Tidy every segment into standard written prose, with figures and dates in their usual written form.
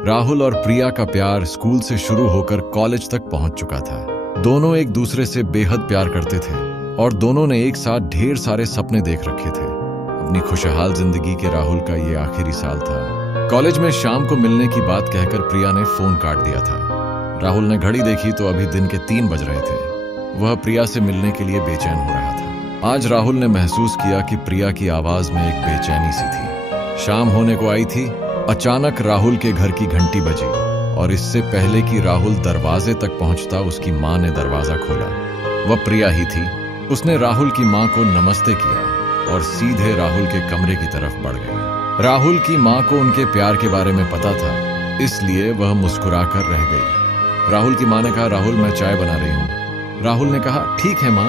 राहुल और प्रिया का प्यार स्कूल से शुरू होकर कॉलेज तक पहुंच चुका था। दोनों एक दूसरे से बेहद प्यार करते थे और दोनों ने एक साथ ढेर सारे सपने देख रखे थे। अपनी खुशहाल जिंदगी के राहुल का ये आखिरी साल था। कॉलेज में शाम को मिलने की बात कहकर प्रिया ने फोन काट दिया था। राहुल ने घड़ी देखी तो अभी दिन के 3 बज रहे थे। वह प्रिया से मिलने के लिए बेचैन हो रहा था। आज राहुल ने महसूस किया कि प्रिया की आवाज में एक बेचैनी सी थी। शाम होने को आई थी। अचानक राहुल के घर की घंटी बजी और इससे पहले कि राहुल दरवाजे तक पहुंचता उसकी मां ने दरवाजा खोला। वह प्रिया ही थी। उसने राहुल की मां को नमस्ते किया और सीधे राहुल के कमरे की तरफ बढ़ गई। राहुल की मां को उनके प्यार के बारे में पता था, इसलिए वह मुस्कुराकर रह गई। राहुल की मां ने कहा, राहुल मैं चाय बना रही हूं। राहुल ने कहा, ठीक है मां।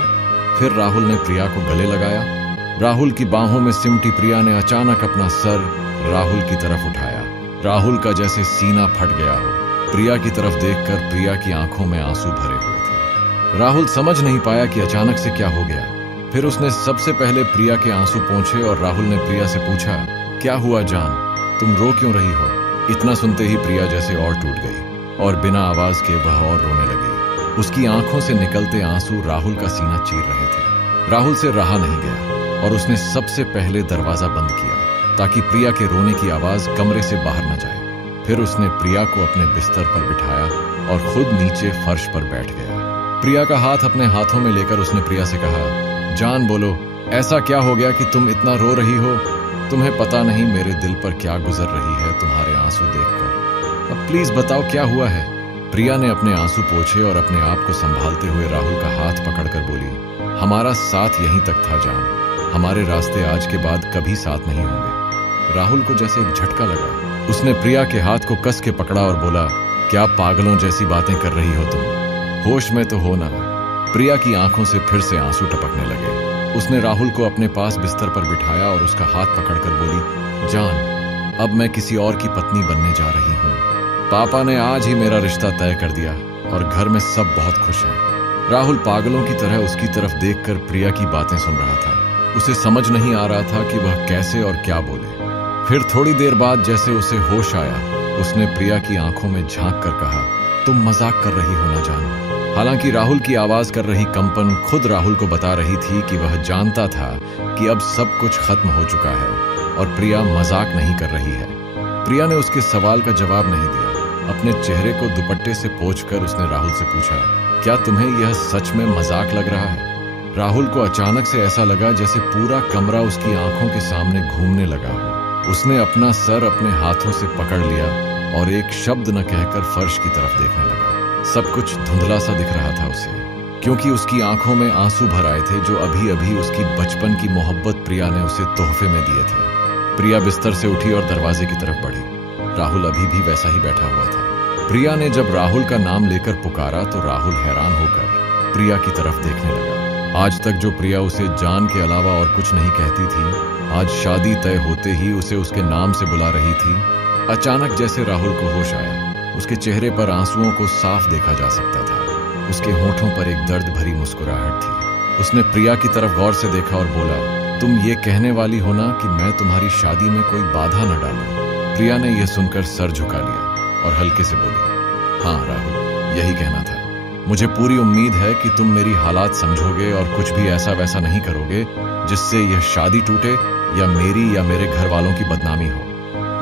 फिर राहुल ने प्रिया को गले लगाया। राहुल की बाहों में सिमटी प्रिया ने अचानक अपना सर राहुल की तरफ उठाया। राहुल का जैसे सीना फट गया हो। प्रिया की तरफ देखकर प्रिया की आंखों में आंसू भरे हुए थे। राहुल समझ नहीं पाया कि अचानक से क्या हो गया। फिर उसने सबसे पहले प्रिया के आंसू पोंछे और राहुल ने प्रिया से पूछा, क्या हुआ जान, तुम रो क्यों रही हो? इतना सुनते ही प्रिया जैसे और टूट गई और बिना आवाज के वह और रोने लगी। उसकी आंखों से निकलते आंसू राहुल का सीना चीर रहे थे। राहुल से रहा नहीं गया और उसने सबसे पहले दरवाजा बंद किया ताकि प्रिया के रोने की आवाज कमरे से बाहर न जाए। फिर उसने प्रिया को अपने बिस्तर पर बिठाया और खुद नीचे फर्श पर बैठ गया। प्रिया का हाथ अपने हाथों में लेकर उसने प्रिया से कहा, जान बोलो, ऐसा क्या हो गया कि तुम इतना रो रही हो? तुम्हें पता नहीं मेरे दिल पर क्या गुजर रही है तुम्हारे आंसू देखकर। अब प्लीज बताओ क्या हुआ है? प्रिया ने अपने आंसू पोंछे और अपने आप को संभालते हुए राहुल का हाथ पकड़कर बोली, हमारा साथ यहीं तक था जान, हमारे रास्ते आज के बाद कभी साथ नहीं होंगे। राहुल को जैसे एक झटका लगा। उसने प्रिया के हाथ को कस के पकड़ा और बोला, क्या पागलों जैसी बातें कर रही हो तुम? होश में तो हो ना? प्रिया की आंखों से फिर से आंसू टपकने लगे। उसने राहुल को अपने पास बिस्तर पर बिठाया और उसका हाथ पकड़कर बोली, जान, अब मैं किसी और की पत्नी बनने जा रही हूँ। पापा ने आज ही मेरा रिश्ता तय कर दिया और घर में सब बहुत खुश हैं। राहुल पागलों की तरह उसकी तरफ देखकर प्रिया की बातें सुन रहा था। उसे समझ नहीं आ रहा था कि वह कैसे और क्या बोले। फिर थोड़ी देर बाद जैसे उसे होश आया, उसने प्रिया की आंखों में झांक कर कहा, तुम मजाक कर रही हो ना जान? हालांकि राहुल की आवाज कर रही कंपन खुद राहुल को बता रही थी कि वह जानता था कि अब सब कुछ खत्म हो चुका है और प्रिया मजाक नहीं कर रही है। प्रिया ने उसके सवाल का जवाब नहीं दिया। अपने चेहरे को दुपट्टे से पोंछकर उसने राहुल से पूछा, क्या तुम्हें यह सच में मजाक लग रहा है? राहुल को अचानक से ऐसा लगा जैसे पूरा कमरा उसकी आंखों के सामने घूमने लगा हो। उसने अपना सर अपने हाथों से पकड़ लिया और एक शब्द न कहकर फर्श की तरफ देखने लगा। सब कुछ धुंधला सा दिख रहा था उसे, क्योंकि उसकी आंखों में आंसू भर आए थे जो अभी अभी उसकी बचपन की मोहब्बत प्रिया ने उसे तोहफे में दिए थे। प्रिया बिस्तर से उठी और दरवाजे की तरफ बढ़ी। राहुल अभी भी वैसा ही बैठा हुआ था। प्रिया ने जब राहुल का नाम लेकर पुकारा तो राहुल हैरान होकर प्रिया की तरफ देखने लगा। आज तक जो प्रिया उसे जान के अलावा और कुछ नहीं कहती थी, आज शादी तय होते ही उसे उसके नाम से बुला रही थी। अचानक जैसे राहुल को होश आया, उसके चेहरे पर आंसुओं को साफ देखा जा सकता था। उसके होठों पर एक दर्द भरी मुस्कुराहट थी। उसने प्रिया की तरफ गौर से देखा और बोला, तुम ये कहने वाली हो ना कि मैं तुम्हारी शादी में कोई बाधा न डालूं? प्रिया ने यह सुनकर सर झुका लिया और हल्के से बोली, हाँ राहुल, यही कहना था। मुझे पूरी उम्मीद है कि तुम मेरी हालात समझोगे और कुछ भी ऐसा वैसा नहीं करोगे जिससे यह शादी टूटे या मेरी या मेरे घर वालों की बदनामी हो।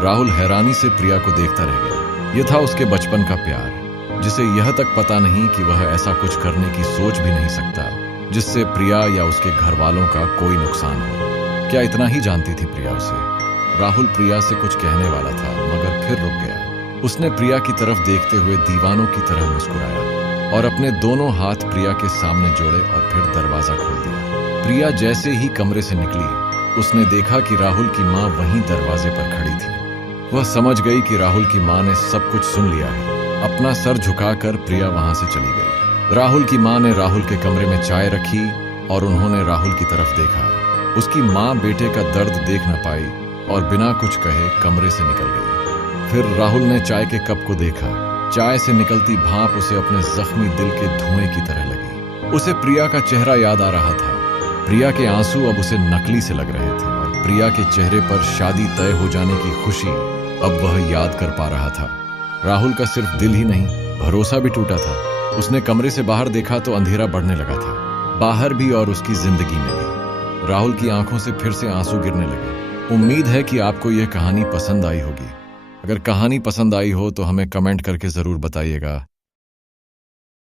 राहुल हैरानी से प्रिया को देखता रह गया। यह था उसके बचपन का प्यार, जिसे यह तक पता नहीं कि वह ऐसा कुछ करने की सोच भी नहीं सकता जिससे प्रिया या उसके घर वालों का कोई नुकसान हो। क्या इतना ही जानती थी प्रिया उसे? राहुल प्रिया से कुछ कहने वाला था मगर फिर रुक गया। उसने प्रिया की तरफ देखते हुए दीवानों की तरह मुस्कुराया और अपने दोनों हाथ प्रिया के सामने जोड़े और फिर दरवाजा खोल दिया। प्रिया जैसे ही कमरे से निकली, उसने देखा कि राहुल की मां वहीं दरवाजे पर खड़ी थी। वह समझ गई कि राहुल की मां ने सब कुछ सुन लिया है। अपना सर झुकाकर प्रिया वहां से चली गई। राहुल की मां ने राहुल के कमरे में चाय रखी और उन्होंने राहुल की तरफ देखा। उसकी मां बेटे का दर्द देख न पाई और बिना कुछ कहे कमरे से निकल गई। फिर राहुल ने चाय के कप को देखा। चाय से निकलती भाप उसे अपने जख्मी दिल के धुएं की तरह लगी। उसे प्रिया का चेहरा याद आ रहा था। प्रिया के आंसू अब उसे नकली से लग रहे थे और प्रिया के चेहरे पर शादी तय हो जाने की खुशी अब वह याद कर पा रहा था। राहुल का सिर्फ दिल ही नहीं, भरोसा भी टूटा था। उसने कमरे से बाहर देखा तो अंधेरा बढ़ने लगा था, बाहर भी और उसकी जिंदगी में भी। राहुल की आंखों से फिर से आंसू गिरने लगे। उम्मीद है कि आपको यह कहानी पसंद आई होगी। अगर कहानी पसंद आई हो तो हमें कमेंट करके जरूर बताइएगा।